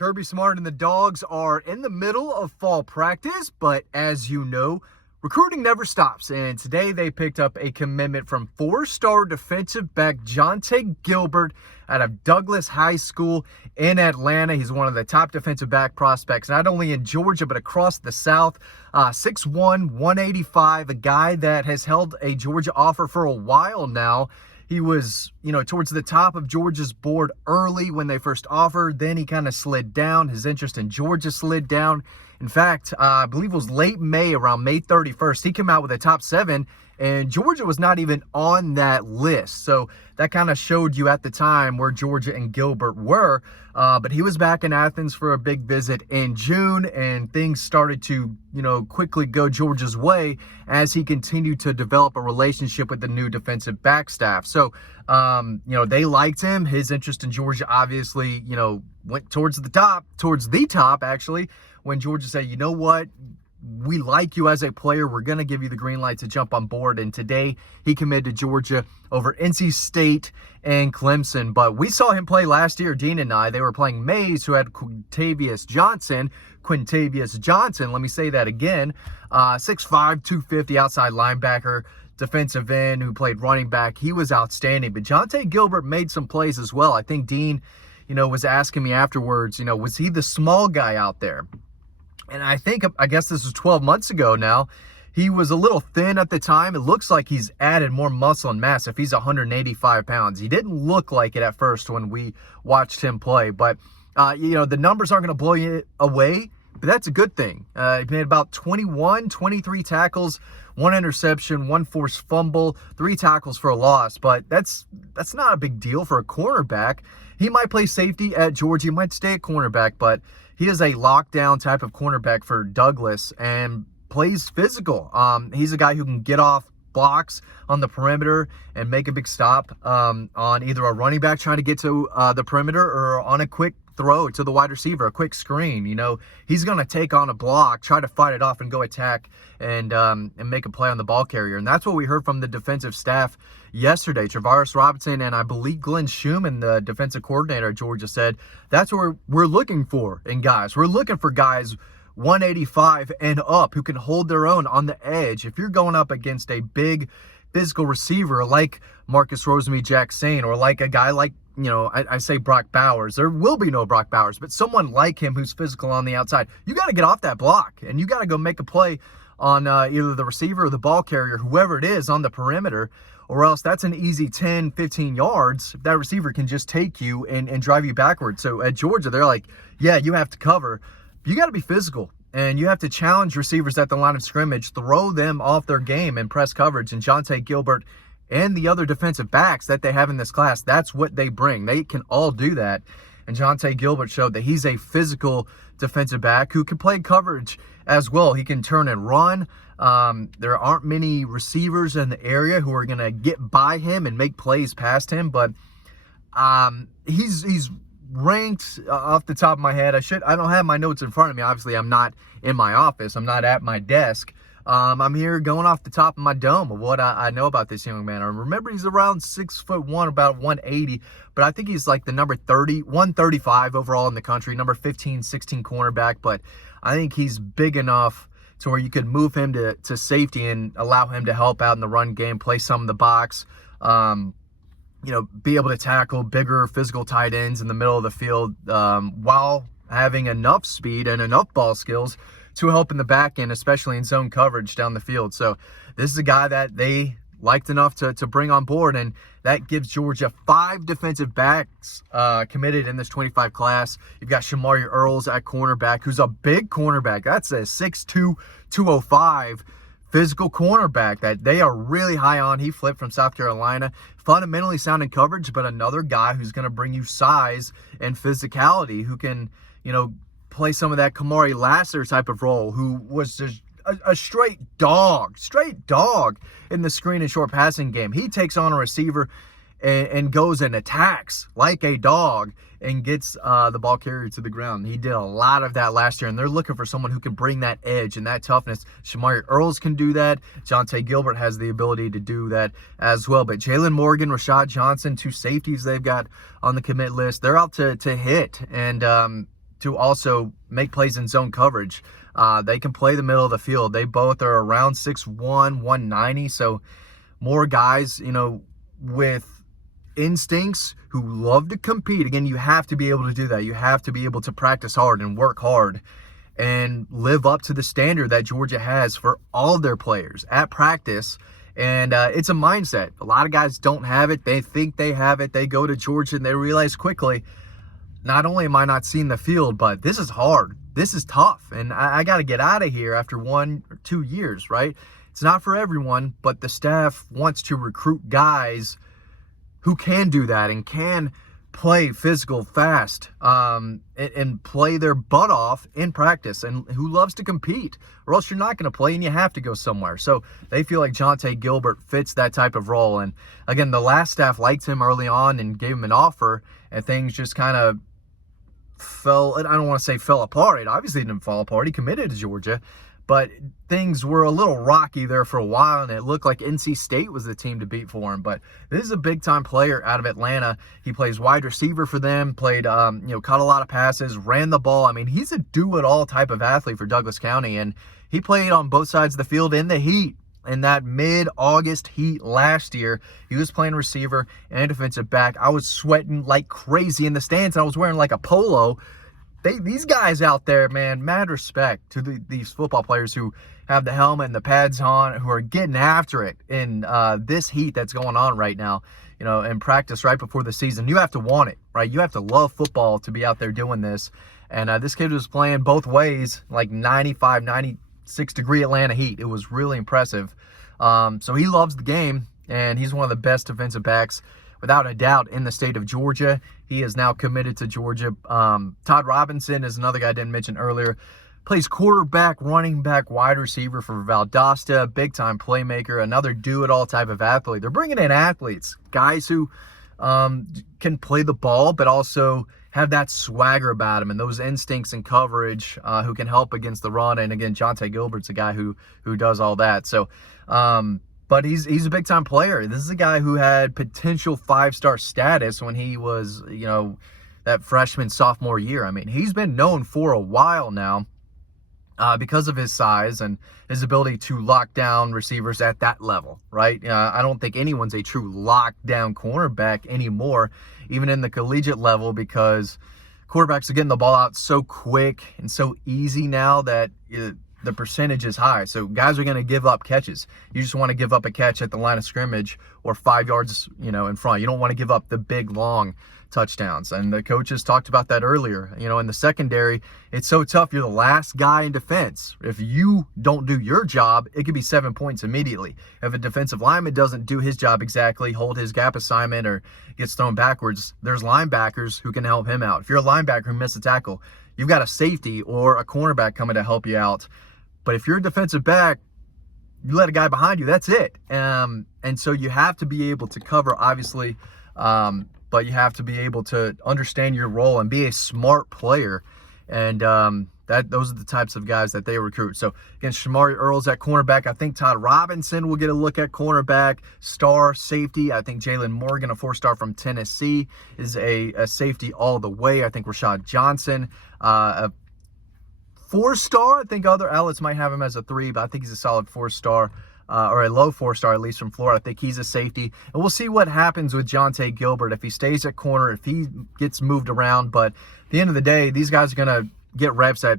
Kirby Smart and the Dogs are in the middle of fall practice, but as you know, recruiting never stops. And today they picked up a commitment from four-star defensive back Jonte Gilbert out of Douglas High School in Atlanta. He's one of the top defensive back prospects, not only in Georgia, but across the South. 6'1", 185, a guy that has held a Georgia offer for a while now. He was, towards the top of Georgia's board early when they first offered. Then he kind of slid down. His interest in Georgia slid down. In fact, I believe it was late May, around May 31st, he came out with a top 7, and Georgia was not even on that list. So that kind of showed you at the time where Georgia and Gilbert were. But he was back in Athens for a big visit in June, and things started to, quickly go Georgia's way as he continued to develop a relationship with the new defensive back staff. So, they liked him. His interest in Georgia obviously, went towards the top, actually, when Georgia said, you know what? We like you as a player. We're going to give you the green light to jump on board. And today he committed to Georgia over NC State and Clemson. But we saw him play last year, Dean and I. They were playing Mays, who had Quintavious Johnson. Let me say that again. 6'5", 250 outside linebacker, defensive end who played running back. He was outstanding. But Jonte Gilbert made some plays as well. I think Dean, was asking me afterwards, was he the small guy out there? And I guess this was 12 months ago now. He was a little thin at the time. It looks like he's added more muscle and mass if he's 185 pounds. He didn't look like it at first when we watched him play. But, the numbers aren't going to blow you away, but that's a good thing. He made about 23 tackles, 1 interception, 1 forced fumble, 3 tackles for a loss. But that's not a big deal for a cornerback. He might play safety at Georgia. He might stay at cornerback, but he is a lockdown type of cornerback for Douglas and plays physical. He's a guy who can get off blocks on the perimeter and make a big stop on either a running back trying to get to the perimeter or on a quick throw to the wide receiver, a quick screen. He's going to take on a block, try to fight it off and go attack and make a play on the ball carrier. And that's what we heard from the defensive staff yesterday. Travaris Robinson and I believe Glenn Schumann, the defensive coordinator at Georgia, said that's what we're looking for in guys. We're looking for guys 185 and up who can hold their own on the edge. If you're going up against a big physical receiver like Marcus Rosemy-Jackson or like a guy like, I say Brock Bowers. There will be no Brock Bowers, but someone like him who's physical on the outside. You got to get off that block, and you got to go make a play on either the receiver or the ball carrier, whoever it is on the perimeter, or else that's an easy 10, 15 yards. If that receiver can just take you and drive you backwards. So at Georgia, they're like, yeah, you have to cover. You got to be physical, and you have to challenge receivers at the line of scrimmage, throw them off their game and press coverage. And Jonte Gilbert and the other defensive backs that they have in this class, that's what they bring. They can all do that. And Jonte Gilbert showed that he's a physical defensive back who can play coverage as well. He can turn and run. There aren't many receivers in the area who are going to get by him and make plays past him, but he's ranked off the top of my head. I don't have my notes in front of me. Obviously, I'm not in my office. I'm not at my desk. I'm here going off the top of my dome of what I know about this young man. I remember he's around 6'1", about 180, but I think he's like the number 135 overall in the country, number 15, 16 cornerback. But I think he's big enough to where you could move him to safety and allow him to help out in the run game, play some of the box, be able to tackle bigger physical tight ends in the middle of the field while having enough speed and enough ball skills to help in the back end, especially in zone coverage down the field. So this is a guy that they liked enough to bring on board, and that gives Georgia 5 defensive backs committed in this 25 class. You've got Shamari Earls at cornerback, who's a big cornerback. That's a 6'2", 205 physical cornerback that they are really high on. He flipped from South Carolina. Fundamentally sound in coverage, but another guy who's going to bring you size and physicality, who can, play some of that Kamari Lasser type of role, who was just a straight dog in the screen and short passing game. He takes on a receiver and goes and attacks like a dog and gets the ball carrier to the ground. He did a lot of that last year, and they're looking for someone who can bring that edge and that toughness. Shamari Earls can do that. Jonte Gilbert has the ability to do that as well. But Jalen Morgan, Rashad Johnson, 2 safeties they've got on the commit list, they're out to hit. And to also make plays in zone coverage. They can play the middle of the field. They both are around 6'1", 190. So more guys, with instincts who love to compete. Again, you have to be able to do that. You have to be able to practice hard and work hard and live up to the standard that Georgia has for all of their players at practice. And it's a mindset. A lot of guys don't have it. They think they have it. They go to Georgia and they realize quickly, not only am I not seeing the field, but this is hard. This is tough. And I got to get out of here after 1 or 2 years, right? It's not for everyone, but the staff wants to recruit guys who can do that and can play physical, fast, and play their butt off in practice, and who loves to compete, or else you're not going to play and you have to go somewhere. So they feel like Jonte Gilbert fits that type of role. And again, the last staff liked him early on and gave him an offer, and things just kind of fell, and I don't want to say fell apart. It obviously didn't fall apart. He committed to Georgia, but things were a little rocky there for a while, and it looked like NC State was the team to beat for him. But this is a big-time player out of Atlanta. He plays wide receiver for them, played, caught a lot of passes, ran the ball. I mean, he's a do-it-all type of athlete for Douglas County, and he played on both sides of the field in the heat. In that mid-August heat last year, he was playing receiver and defensive back. I was sweating like crazy in the stands, and I was wearing like a polo. These guys out there, man, mad respect to these football players who have the helmet and the pads on, who are getting after it in this heat that's going on right now, in practice right before the season. You have to want it, right? You have to love football to be out there doing this. And this kid was playing both ways, like 95, 96-degree Atlanta heat. It was really impressive. So he loves the game, and he's one of the best defensive backs, without a doubt, in the state of Georgia. He is now committed to Georgia. Todd Robinson is another guy I didn't mention earlier. Plays quarterback, running back, wide receiver for Valdosta. Big-time playmaker, another do-it-all type of athlete. They're bringing in athletes, guys who can play the ball, but also have that swagger about them and those instincts and coverage, who can help against the run. And again, Jonte Gilbert's a guy who does all that. So, but he's a big-time player. This is a guy who had potential 5-star status when he was, that freshman, sophomore year. I mean, he's been known for a while now because of his size and his ability to lock down receivers at that level, right? I don't think anyone's a true lockdown cornerback anymore, even in the collegiate level, because quarterbacks are getting the ball out so quick and so easy now that the percentage is high. So guys are going to give up catches. You just want to give up a catch at the line of scrimmage or 5 yards, in front. You don't want to give up the big, long touchdowns. And the coaches talked about that earlier. In the secondary, it's so tough. You're the last guy in defense. If you don't do your job, it could be 7 points immediately. If a defensive lineman doesn't do his job exactly, hold his gap assignment, or gets thrown backwards, there's linebackers who can help him out. If you're a linebacker who missed a tackle, you've got a safety or a cornerback coming to help you out. But if you're a defensive back, you let a guy behind you, that's it. And so you have to be able to cover, obviously, but you have to be able to understand your role and be a smart player. And those are the types of guys that they recruit. So, again, Shamari Earls at cornerback. I think Todd Robinson will get a look at cornerback. Star safety. I think Jalen Morgan, a 4-star from Tennessee, is a safety all the way. I think Rashad Johnson, a 4-star. I think other outlets might have him as a 3, but I think he's a solid 4-star, or a low 4-star, at least from Florida. I think he's a safety. And we'll see what happens with Jonte Gilbert, if he stays at corner, if he gets moved around. But at the end of the day, these guys are going to get reps at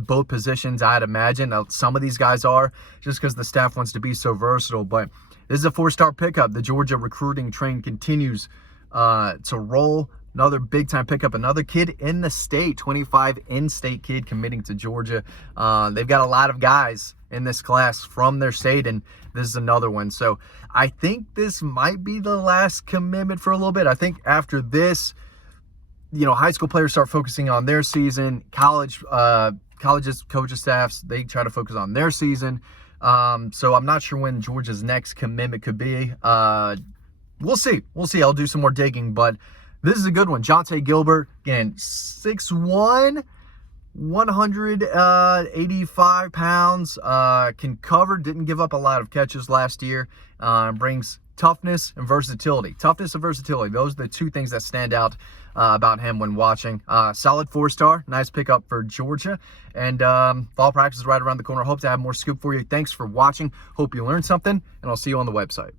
both positions, I'd imagine. Now, some of these guys are, just because the staff wants to be so versatile. But this is a 4-star pickup. The Georgia recruiting train continues to roll. Another big-time pickup, another kid in the state, 25 in-state kid committing to Georgia. They've got a lot of guys in this class from their state, and this is another one. So I think this might be the last commitment for a little bit. I think after this, high school players start focusing on their season. Colleges, coaches, staffs, they try to focus on their season. So I'm not sure when Georgia's next commitment could be. We'll see. I'll do some more digging, but this is a good one. Jonte Gilbert, again, 6'1", 185 pounds, can cover, didn't give up a lot of catches last year, brings toughness and versatility. Those are the two things that stand out about him when watching. Solid 4-star, nice pickup for Georgia. And fall practice is right around the corner. Hope to have more scoop for you. Thanks for watching. Hope you learned something, and I'll see you on the website.